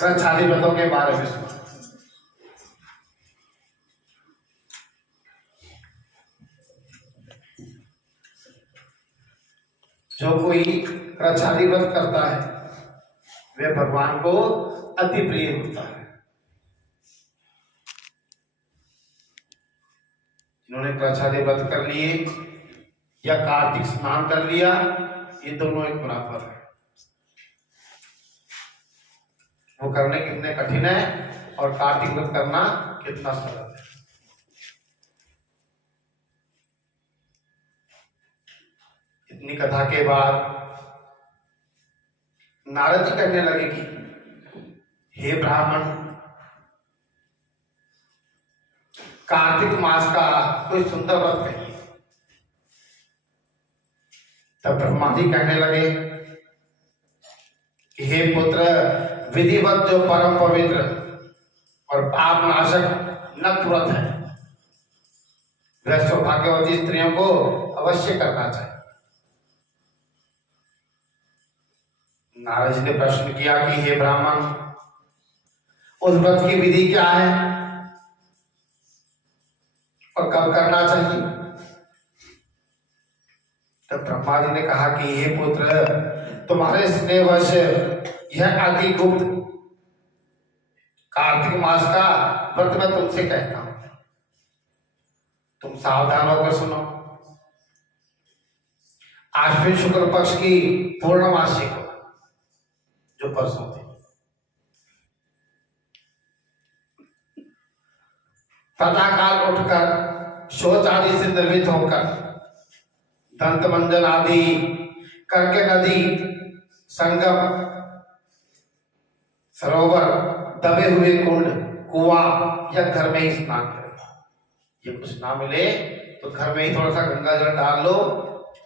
कृच्छाधिपतों के बारे में सुना। जो कोई कृच्छाधिपत करता है वे भगवान को अति प्रिय होता है। जिन्होंने कृच्छाधिपत कर लिए या कार्तिक स्नान कर लिया, ये दोनों एक बराबर है। वो करने कितने कठिन है और कार्तिक व्रत करना कितना सरल है। इतनी कथा के बाद नारद जी कहने लगे कि हे ब्राह्मण, कार्तिक मास का कोई सुंदर व्रत कहिए। तब ब्रह्मा जी कहने लगे कि हे पुत्र, विधिवत जो परम पवित्र और पाप नाशक नक्त व्रत है, वह सौभाग्यवती स्त्रियों को अवश्य करना चाहिए। नारद जी ने प्रश्न किया कि हे ब्राह्मण, उस व्रत की विधि क्या है और कब करना चाहिए? तब ब्रह्मा जी ने कहा कि हे पुत्र, तुम्हारे स्नेहवश यह अति गुप्त कार्तिक मास का व्रत मैं तुमसे कहता हूं, तुम सावधान होकर सुनो। आश्विन शुक्ल पक्ष की पूर्णमासी को, जो परसों थी, प्रातःकाल उठकर शौच आदि से निर्मित होकर दंत मंजन आदि करके नदी, संगम, सरोवर, दबे हुए कुंड, कुआं या घर में ही स्नान करें। ये कुछ ना मिले तो घर में ही थोड़ा सा गंगा जल डाल लो,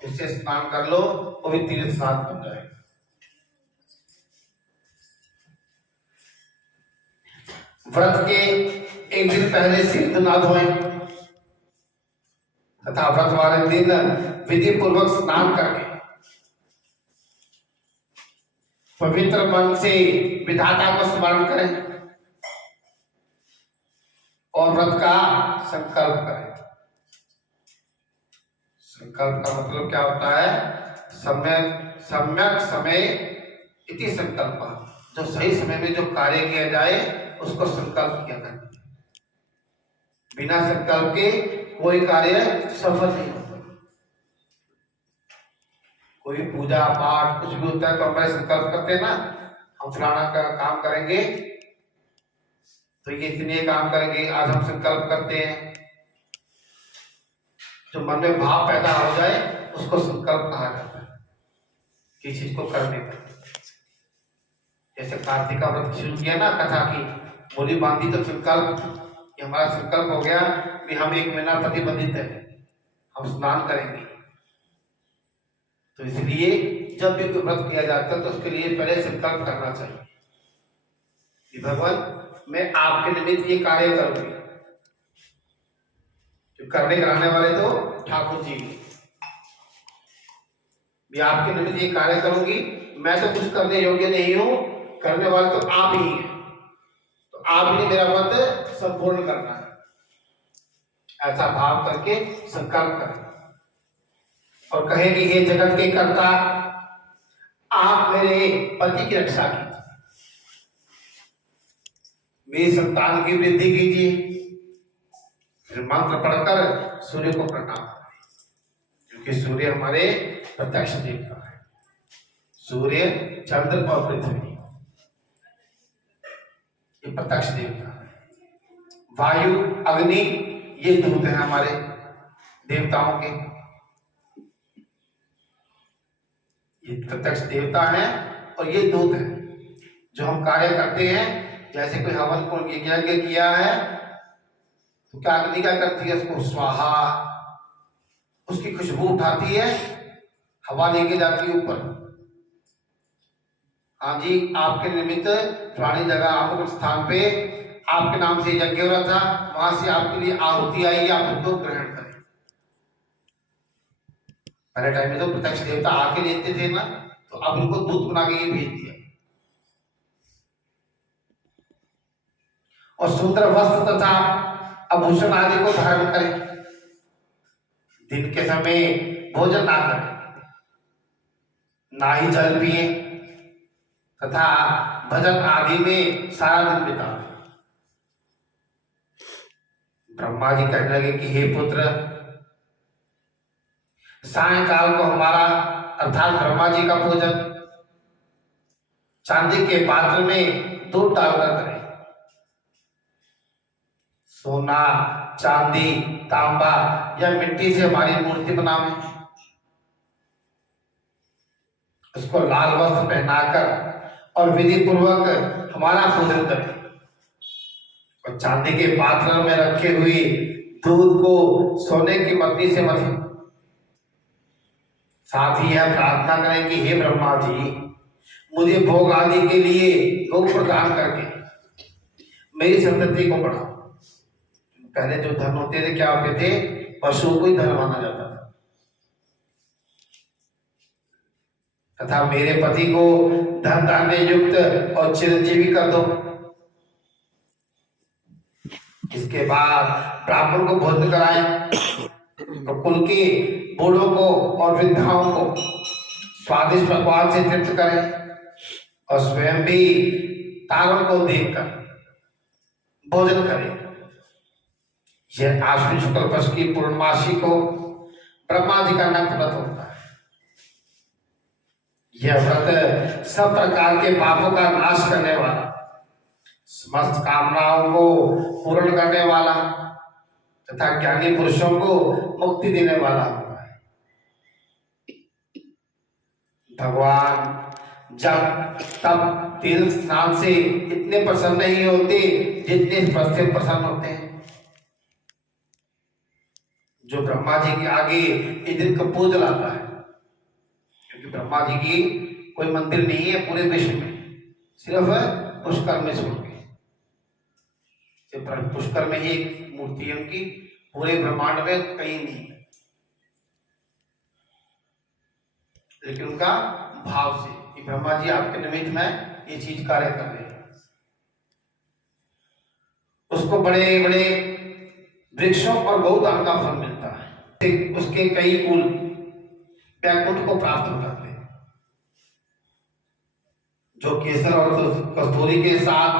उससे स्नान कर लो, वो भी तीर्थ स्नान बन जाएगा। व्रत के एक दिन पहले सिंध ना धोएं तथा व्रत वाले दिन विधि पूर्वक स्नान करके पवित्र मन से विधाता को स्मरण करें और व्रत का संकल्प करें। संकल्प का मतलब क्या होता है? सम्यक समय इति संकल्प, जो सही समय में जो कार्य किया जाए उसको संकल्प किया जाए। बिना संकल्प के कोई कार्य सफल नहीं होता। कोई पूजा पाठ कुछ भी होता है तो हम संकल्प करते हैं ना, हम फलाना का काम करेंगे तो ये इतने काम करेंगे, आज हम संकल्प करते हैं। जो मन में भाव पैदा हो जाए उसको संकल्प कहा जाता है, किसी चीज को करने का। जैसे कार्तिक का व्रत शुरू किया ना, कथा की बोली बांधी तो संकल्प, ये हमारा संकल्प हो गया कि हम 1 महीना प्रतिबंधित है, हम स्नान करेंगे। तो इसलिए जब भी कोई व्रत किया जाता है तो उसके लिए पहले संकल्प करना चाहिए कि भगवान मैं आपके निमित्त ये कार्य करूंगी। जो करने कराने वाले तो ठाकुर जी भी आपके निमित्त ये कार्य करूंगी, मैं तो कुछ करने योग्य नहीं हूं, करने वाले तो आप ही हैं, तो आप ही मेरा व्रत संपूर्ण करना है। ऐसा भाव करके संकल्प करें और कहे कि हे जगत के कर्ता, आप मेरे पति की रक्षा कीजिए, मेरी संतान की वृद्धि कीजिए। फिर मंत्र पढ़कर सूर्य को प्रणाम करें, क्योंकि सूर्य हमारे प्रत्यक्ष देवता है। सूर्य, चंद्र और पृथ्वी ये प्रत्यक्ष देवता है। वायु, अग्नि ये दूत हैं हमारे देवताओं के, ये प्रत्यक्ष देवता हैं और ये दूत हैं। जो हम कार्य करते हैं, जैसे कोई हवन को यज्ञ किया है तो क्या अग्नि क्या करती है? उसको स्वाहा, उसकी खुशबू उठाती है, हवा लेके जाती है ऊपर। हाँ जी, आपके निमित्त फलानी जगह आपके स्थान पे आपके नाम से यज्ञ हो रहा था, वहां से आपके लिए आहुति आई, आप उसको ग्रहण करें। पहले टाइम में तो प्रत्यक्ष देवता आके लेते थे ना, तो अब उनको दूत बना के ये भेज दिया। और सुंदर वस्त्र तथा आभूषण आदि को धारण करें। दिन के समय भोजन ना करें, ना ही जल पिए तथा भजन आदि में सारा दिन बिताएं। ब्रह्मा जी कहने लगे कि हे पुत्र, सायंकाल को हमारा अर्थात ब्रह्मा जी का भोजन चांदी के पात्र में दूध डालकर करें। सोना, चांदी, तांबा या मिट्टी से हमारी मूर्ति बनावे, उसको लाल वस्त्र पहनाकर और विधि पूर्वक हमारा पूजन करें और चांदी के पात्र में रखे हुए दूध को सोने की मत्ती से मथें। साथ ही यह प्रार्थना करें कि हे ब्रह्मा जी, मुझे भोग आदि के लिए भोग प्रदान करके मेरी संतति को बढ़ाओ। पहले जो धन होते थे क्या होते थे? पशुओं को ही धन माना जाता था। तथा मेरे पति को धन धान्य युक्त और चिरंजीवी कर दो। इसके बाद ब्राह्मण को भोजन कराएं तो कुल के बूढ़ों को और वृद्धाओं को स्वादिष्ट पकवान से तृप्त करें और स्वयं भी तारों को देखकर भोजन करें। यह आश्विन शुक्ल पक्ष की पूर्णमासी को ब्रह्मा जी का नक्त व्रत होता है। यह व्रत सब प्रकार के पापों का नाश करने वाला, समस्त कामनाओं को पूर्ण करने वाला तथा ज्ञानी पुरुषों को मुक्ति देने वाला होता है। भगवान जब तब तीर्थ स्नान से इतने प्रसन्न नहीं होते जितने इस व्रत से प्रसन्न होते हैं। जो ब्रह्मा जी के आगे इस दिन कपूर जलाता है, क्योंकि ब्रह्मा जी की कोई मंदिर नहीं है पूरे विश्व में, सिर्फ पुष्कर में छोड़ के। पुष्कर में ही एक मूर्ति है उनकी, पूरे ब्रह्मांड में कहीं नहीं है। लेकिन उनका भाव से कि ब्रह्मा जी आपके निमित्त में ये चीज कार्य कर रहे हैं। उसको बड़े बड़े वृक्षों और गौदान का फल मिलता है। उसके कई कुल वैकुंठ को प्राप्त करते हैं। जो केसर और कस्तूरी के साथ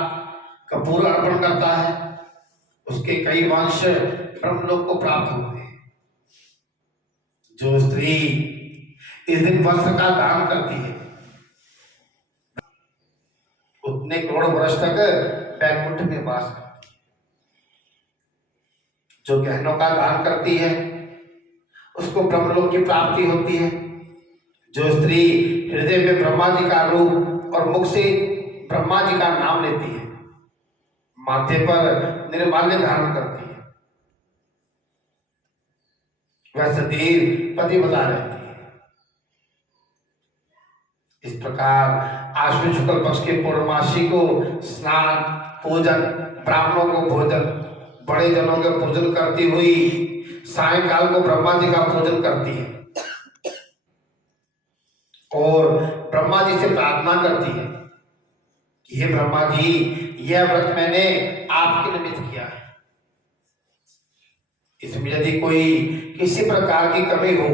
कपूर अर्पण करता है, उसके कई वंश ब्रह्मलोक को प्राप्त होते हैं। जो स्त्री इस दिन वस्त्र का दान करती है, उतने करोड़ वर्ष तक वैकुंठ में वास करती है। जो गहनों का दान करती है, उसको ब्रह्मलोक की प्राप्ति होती है। जो स्त्री हृदय में ब्रह्मा जी का रूप और मुख से ब्रह्मा जी का नाम लेती है, माथे पर निर्माल्य धारण करती है, वह सदैव पतिव्रता रहती है। इस प्रकार आश्विन शुक्ल पक्ष के पूर्णमासी को स्नान, पूजन, ब्राह्मणों को भोजन, बड़े जनों के पूजन करती हुई सायंकाल को ब्रह्मा जी का पूजन करती है और ब्रह्मा जी से प्रार्थना करती है कि हे ब्रह्मा जी, यह व्रत मैंने आपके निमित्त किया है। इसमें यदि कोई किसी प्रकार की कमी हो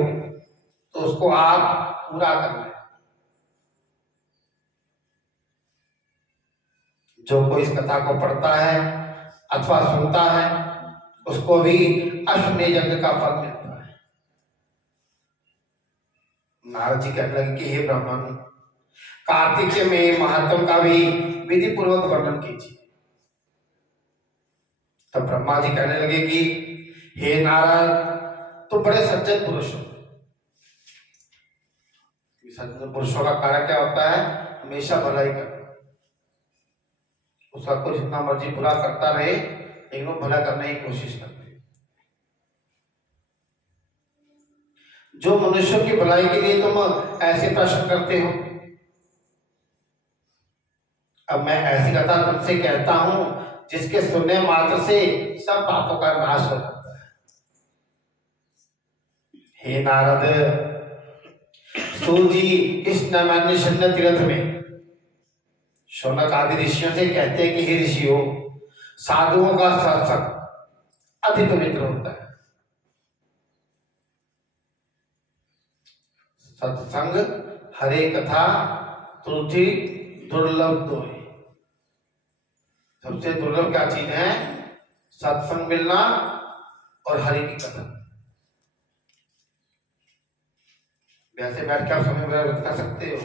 तो उसको आप पूरा कर लें। जो कोई इस कथा को पढ़ता है अथवा सुनता है, उसको भी अश्वमेध यज्ञ का फल मिलता है। नारद जी कहने लगे कि हे ब्राह्मण, कार्तिक में महात्म का भी विधि पूर्वक वर्णन कीजिए। तब ब्रह्मा जी कहने लगे कि हे नारद, तो बड़े सज्जन पुरुष हो। सज्जन पुरुषों का कार्य क्या होता है? हमेशा भलाई करना। उसका कोई जितना मर्जी बुरा करता रहे, लेकिन वो भला करने की कोशिश करते हैं। जो मनुष्यों की भलाई के लिए तुम ऐसे प्रश्न करते हो, अब मैं ऐसी कथा तुमसे कहता हूं जिसके सुनने मात्र से सब पापों का नाश हो जाता है। हे नारद, सूर्य जी इस नैमिषारण्य तीर्थ में शौनक आदि ऋषियों से कहते हैं कि हे ऋषियों, साधुओं का सत्संग अति पवित्र होता है। सत्संग हरे कथा तुलसी दुर्लभ दो। सबसे दुर्लभ क्या चीज है? सत्संग मिलना और हरि की कथा। वैसे बैठ के आप समय व्यतीत कर सकते हो,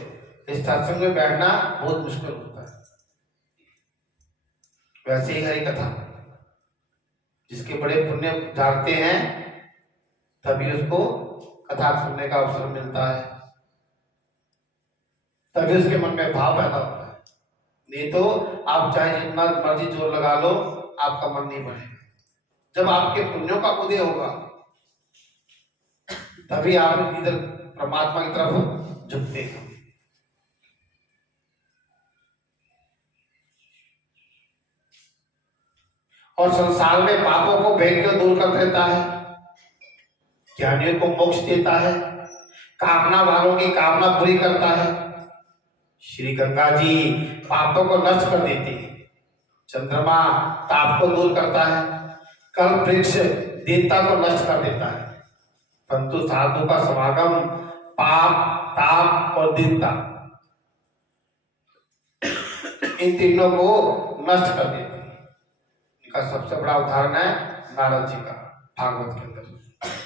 इस सत्संग में बैठना बहुत मुश्किल होता है। वैसे ही हरि कथा, जिसके बड़े पुण्य जागते हैं तभी उसको कथा सुनने का अवसर मिलता है, तभी उसके मन में भाव पैदा होता है। नहीं तो आप चाहे जितना मर्जी जोर लगा लो, आपका मन नहीं बढ़ेगा। जब आपके पुण्यों का उदय होगा तभी आप इधर परमात्मा की तरफ झुकते हैं। और संसार में पापों को भेद कर दूर कर देता है, ज्ञानियों को मोक्ष देता है, कामना वालों की कामना पूरी करता है। श्री गंगा जी पापों को नष्ट कर देती है, चंद्रमा ताप को दूर करता है, कल्प वृक्ष दीनता को नष्ट कर देता है, परंतु साधु का समागम पाप ताप और दीनता इन तीनों को नष्ट कर देती है। इनका सबसे बड़ा उदाहरण है नारद जी का भागवत के अंदर।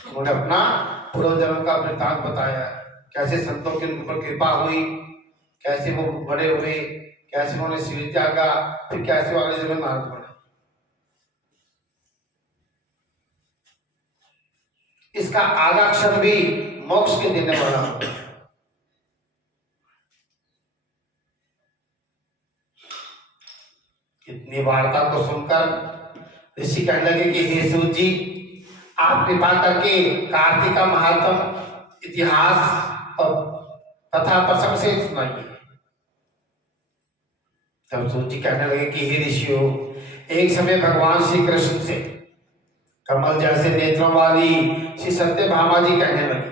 उन्होंने अपना पूर्व जन्म का वृत्तांत बताया, कैसे संतों के ऊपर कृपा हुई, कैसे वो बड़े हुए, कैसे उन्होंने शिव त्यागा, फिर कैसे वाले जन्म में नारद बने। इसका आधा अक्षर भी मोक्ष के देने वाला होता है। इतनी वार्ता को सुनकर ऋषि कहने लगे कि हे सूत जी, आप कृपा करके कार्तिक का महात्म इतिहास और तथा प्रसंग से सुनाइए। तब सूत जी कहने लगे कि हे ऋषियों, एक समय भगवान श्री कृष्ण से कमल जैसे नेत्रों वाली श्री सत्यभामा जी कहने लगी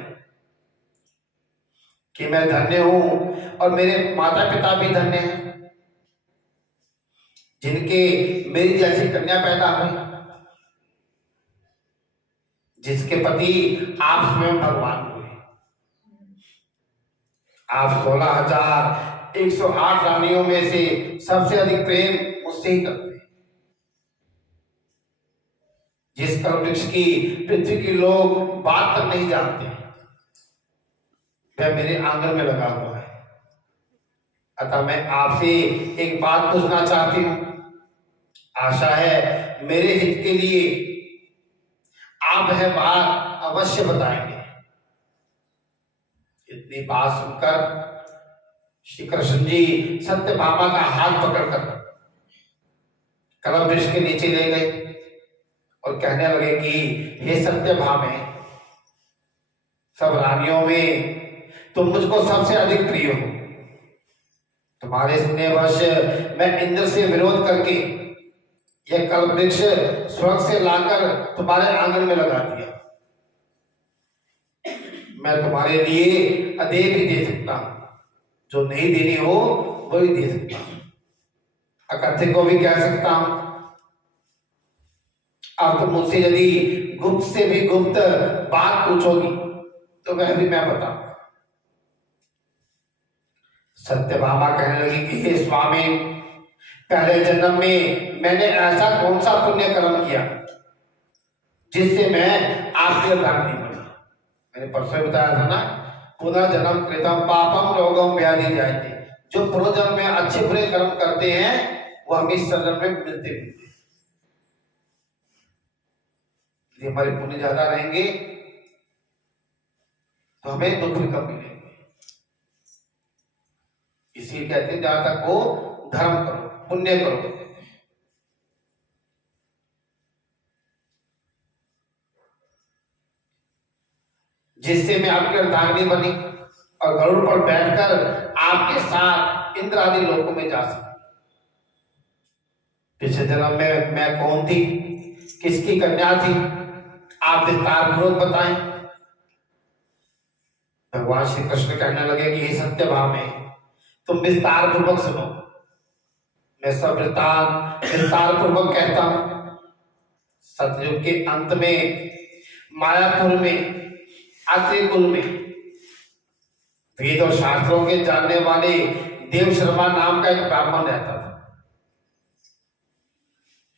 कि मैं धन्य हूं और मेरे माता पिता भी धन्य हैं, जिनके मेरी जैसी कन्या पैदा हुई, जिसके पति आप स्वयं भगवान हुए। आप 16,108 रानियों में से सबसे अधिक प्रेम मुझसे ही करते हैं। जिस कल्प वृक्ष की पृथ्वी के लोग बात तक नहीं जानते, वह मेरे आंगन में लगा हुआ है। अतः मैं आपसे एक बात पूछना चाहती हूं, आशा है मेरे हित के लिए आप यह बात अवश्य बताएंगे। इतनी बात सुनकर श्री कृष्ण जी सत्यभामा का हाथ पकड़कर कल्प वृक्ष के नीचे ले गए और कहने लगे कि हे सत्यभामे, सब रानियों में तुम मुझको सबसे अधिक प्रिय हो। तुम्हारे स्नेहवश मैं इंद्र से विरोध करके यह कल्प वृक्ष स्वर्ग से लाकर तुम्हारे आंगन में लगा दिया। मैं तुम्हारे लिए अदेय भी दे सकता हूं, जो नहीं देनी हो वो भी दे सकता हूं, अकथ्य को भी कह सकता हूं। अब तुम मुझसे यदि गुप्त से भी गुप्त बात पूछोगी तो वह भी मैं बताऊंगा। सत्यभामा कहने लगी कि हे स्वामी, पहले जन्म में मैंने ऐसा कौन सा पुण्य कर्म किया जिससे मैं आपके अर्धांगिनी बनी। मैंने परसों बताया था ना, पुनर्जन्म कृतम पापम रोगम व्याधि जायते। जो पूर्व जन्म में अच्छे बुरे कर्म करते हैं वो हमें इस जन्म में मिलते हैं। यदि हमारे पुण्य ज्यादा रहेंगे तो हमें दुख भी कम मिलेंगे। इसी कहते हैं जहां तक हो धर्म करो, पुण्य करो। जिससे मैं आपकी अर्धांगिनी बनी और गरुड़ पर बैठकर आपके साथ इंद्र आदि लोकों में जा सकूं। पिछले जन्म में मैं कौन थी, किसकी कन्या थी, आप विस्तार पूर्वक बताएं। भगवान श्री कृष्ण कहने लगे कि हे सत्यभामे, तुम विस्तार पूर्वक सुनो। मैं सब विस्तार पूर्वक कहता हूं। सतयुग के अंत में मायापुर में अत्रिकुल में वेद और शास्त्रों के जानने वाले देव शर्मा नाम का एक ब्राह्मण रहता था।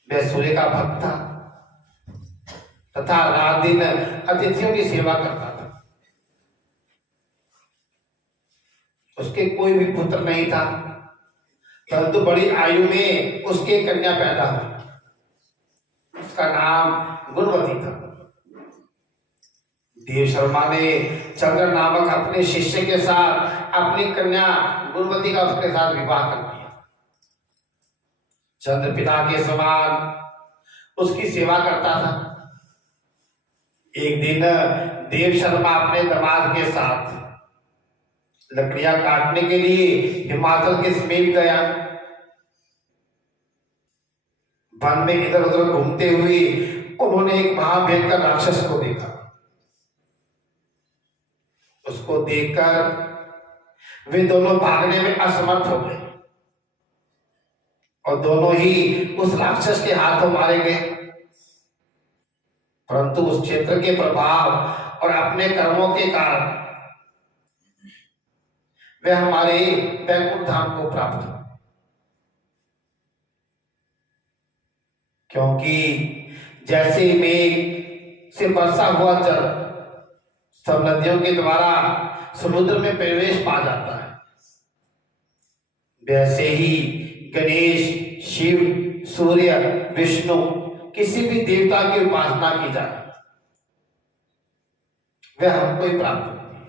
वह सूर्य का भक्त था तथा रात दिन अतिथियों की सेवा करता था। उसके कोई भी पुत्र नहीं था, परंतु बड़ी आयु में उसके कन्या पैदा हुई। उसका नाम गुणवती था। देव शर्मा ने चंद्र नामक अपने शिष्य के साथ अपनी कन्या गुणवती का उसके साथ विवाह कर दिया। चंद्र पिता के समान उसकी सेवा करता था। एक दिन देव शर्मा अपने दामाद के साथ लकड़ियां काटने के लिए हिमाचल के समीप गया। वन में इधर उधर घूमते हुए उन्होंने एक महाभयंकर राक्षस को देखा। उसको देखकर वे दोनों भागने में असमर्थ हो गए और दोनों ही उस राक्षस के हाथों मारे गए। परंतु उस क्षेत्र के प्रभाव और अपने कर्मों के कारण वे हमारे वैकुंठ धाम को प्राप्त हुए। क्योंकि जैसे मेघ से वर्षा हुआ जल सब नदियों के द्वारा समुद्र में प्रवेश पा जाता है, वैसे ही गणेश, शिव, सूर्य, विष्णु किसी भी देवता की उपासना की जाए वह हमको ही प्राप्त होती है।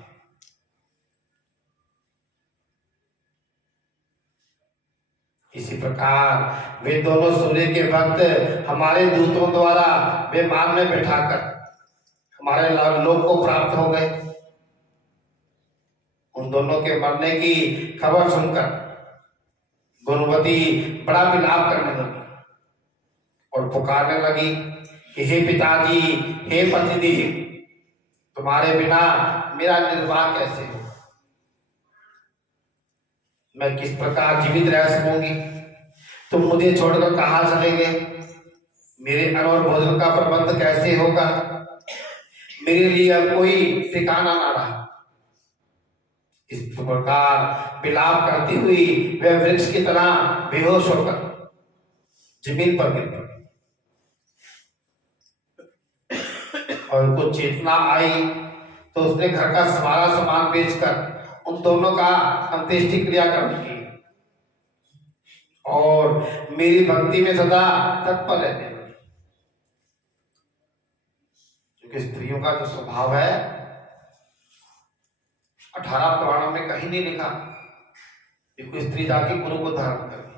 इसी प्रकार वे दोनों सूर्य के भक्त हमारे दूतों द्वारा विमान में बैठाकर हमारे लोक को प्राप्त हो गए। उन दोनों के मरने की खबर सुनकर गुणवती बड़ा विलाप करने लगी और पुकारने लगी कि हे पिताजी, हे पतिदेव, तुम्हारे बिना मेरा निर्वाह कैसे हो? मैं किस प्रकार जीवित रह सकूंगी? तुम मुझे छोड़कर कहां चलेंगे? मेरे अन्न और भोजन का प्रबंध कैसे होगा? मेरे लिए अब कोई ठिकाना ना रहा। इस प्रकार विलाप करती हुई वह वृक्ष की तरह बेहोश होकर जमीन पर गिर पड़ी और उनको चेतना आई तो उसने घर का सारा सामान बेचकर उन दोनों का अंत्येष्टि क्रियाक्रम की और मेरी भक्ति में सदा तत्पर रहने लगी। क्योंकि स्त्रियों का जो स्वभाव है 18 पुराणों में कहीं नहीं लिखा कि कोई स्त्री जाके गुरु को धारण करे।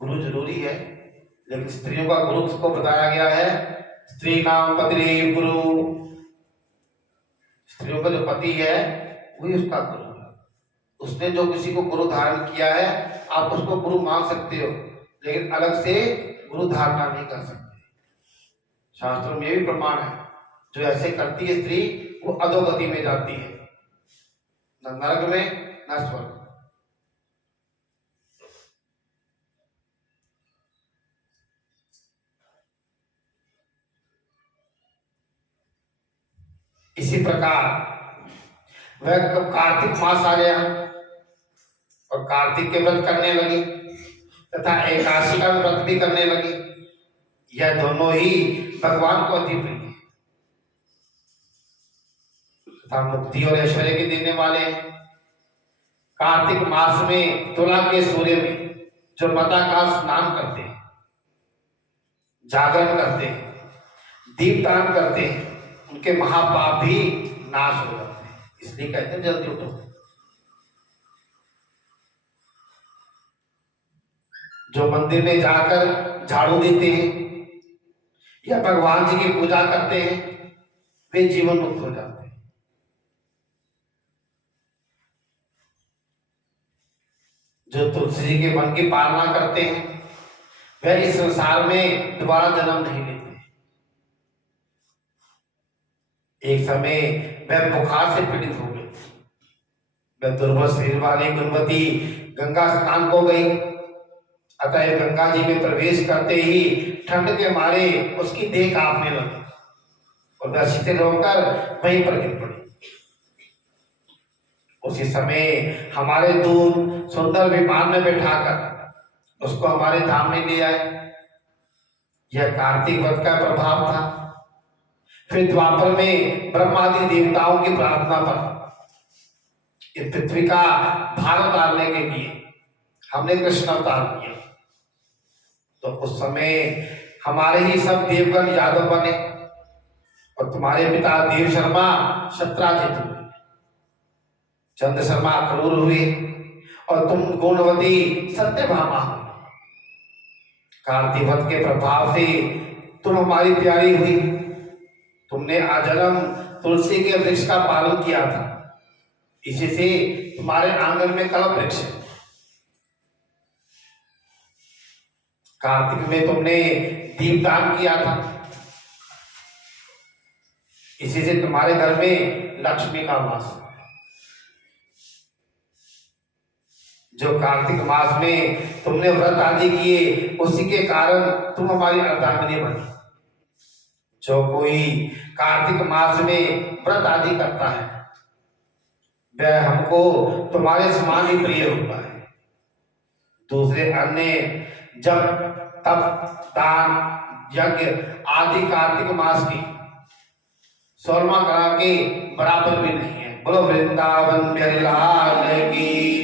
गुरु जरूरी है, लेकिन स्त्रियों का गुरु उसको बताया गया है स्त्री नाम पति गुरु। स्त्रियों का जो पति है वही उसका गुरु है। उसने जो किसी को गुरु धारण किया है आप उसको गुरु मान सकते हो, लेकिन अलग से गुरु धारणा नहीं कर सकते। शास्त्रों में भी प्रमाण है, जो ऐसे करती है स्त्री वो अधोगति में जाती है, न नरक में न स्वर्ग। इसी प्रकार वह कार्तिक मास आ गया और कार्तिक के व्रत करने लगी तथा एकादशी का व्रत भी करने लगी। यह दोनों ही भगवान को अति प्रिय है तथा मुक्ति और ऐश्वर्य के देने वाले। कार्तिक मास में तुला के सूर्य में जो माता का स्नान करते हैं, जागरण करते हैं, दीपदान करते हैं, उनके महापाप भी नाश हो जाते हैं। इसलिए कहते हैं जल्दी उठो। जो मंदिर में जाकर झाड़ू देते हैं या भगवान जी की पूजा करते हैं वे जीवन मुक्त हो जाते हैं। जो तुलसी जी के मन की पालना करते हैं वह इस संसार में दोबारा जन्म नहीं लेते। एक समय वह बुखार से पीड़ित हो गई। वह दुर्बल शरीर वाली गुणवती गंगा स्नान को गई अतः गंगा जी में प्रवेश करते ही ठंड के मारे उसकी देह कांपने लगी और वह शिथिल होकर वहीं पर गिर पड़ी। उसी समय हमारे दूत सुंदर विमान में बैठाकर उसको हमारे धाम में ले आए। यह कार्तिक वध का प्रभाव था। फिर द्वापर में ब्रह्मादि देवताओं की प्रार्थना पर इस पृथ्वी का भार उतारने के लिए हमने कृष्ण अवतार किया। तो उस समय हमारे ही सब देवगण यादव बने और तुम्हारे पिता देव शर्मा शत्राजित हुए, चंद्र शर्मा अक्रूर हुए और तुम गुणवती सत्यभामा हुई। कार्तिक वध के प्रभाव से तुम हमारी प्यारी हुई। तुमने आजन्म तुलसी के वृक्ष का पालन किया था, इसी से तुम्हारे आंगन में कल्प वृक्ष है। कार्तिक में तुमने दीपदान किया था, इसी से तुम्हारे घर में लक्ष्मी का वास है। जो कार्तिक मास में तुमने व्रत आदि किए, उसी के कारण तुम हमारी अर्धांगिनी बनी। जो कोई कार्तिक मास में व्रत आदि करता है वह हमको तुम्हारे समान ही प्रिय होता है। दूसरे अन्य जब तप दान यज्ञ आदि कार्तिक मास की 16वां कला के बराबर भी नहीं है। बोलो वृंदावन बिहारी लाल की।